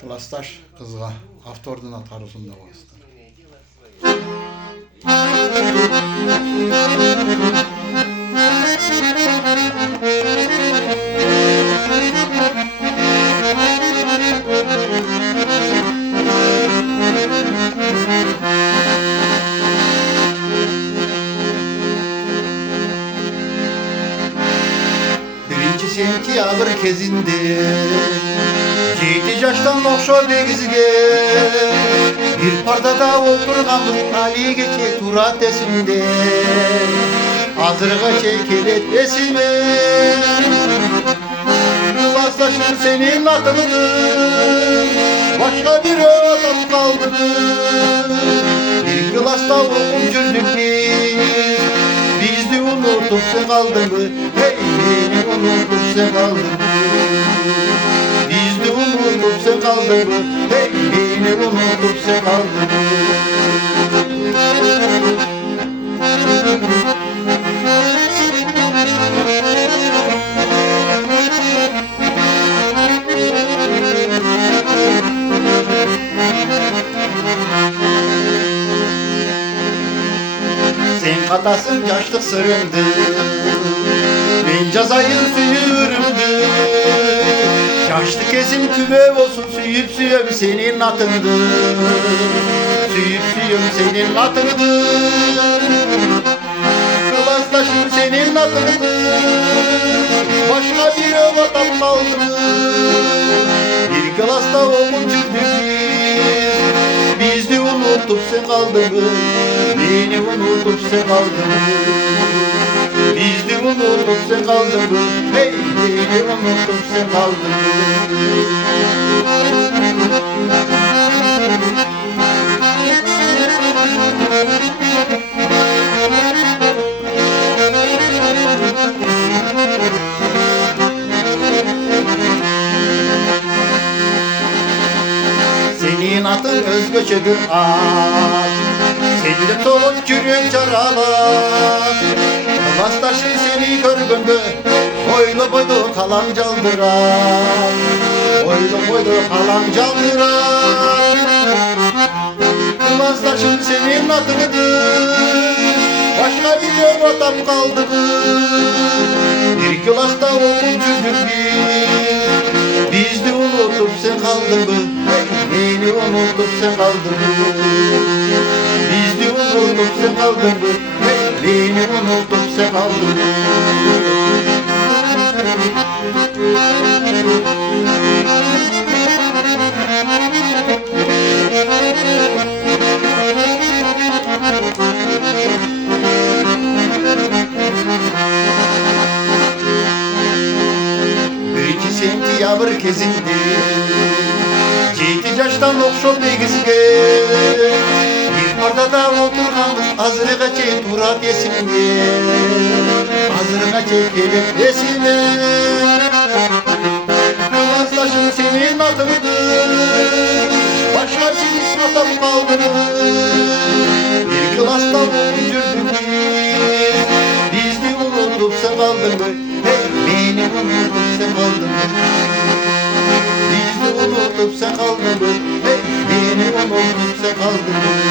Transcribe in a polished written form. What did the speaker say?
Klastaş kızga avtorduna tarusunda bastı. Birinci sentyabr kezinde 7 yaştan okşo begizge bir pardada oturganbız Ali geçe turat esimde azırga çekelet esime Kılastaşım senin atındı başka bir adam kaldı bir klasta okum cürdük biz de unutup sen kaldın mı hey beni unutup sen kaldın mı biz de unutup sen kaldın mı hey beni unutup sen kaldın mı sen katasın yaşlık sırımdı ben cazayın suyurumdu yaşlı kesim küve olsun süyüp süyüm senin atındı süyüp süyüm senin atındı Kılastaşım senin atındı başka bir vatan kaldı bir klasta okuncurduk biz de unutup sen kaldın mı beni unutup sen kaldın mı biz de unutup sen kaldın mı hey beni unutup sen kaldın mı senin atın özgöçe bir at senin toğun kürün çaralar Kılastaşın seni görgündü boylu boylu kalan caldırar boylu boylu kalan caldırar Kılastaşın senin atındı başka bir adam kaldı bir klasta okuncuduk biz de unutup sen kaldın mı beni unutup sen kaldın mı biz de unutup sen kaldın mı beni unutup sen kaldın mı Birinci sentyabr kezinde 7 yaştan okşo begizge bir pardada oturganbız azırga çek turat esimde azırga çekelim esime Kılastaşım senin atındı başka bir adam kaldı bir klasta okuncurduk biz de unutup sen kaldın mı hey beni unutup sen kaldın mı biz de unutup sen kaldın mı hey beni unutup sen kaldın mı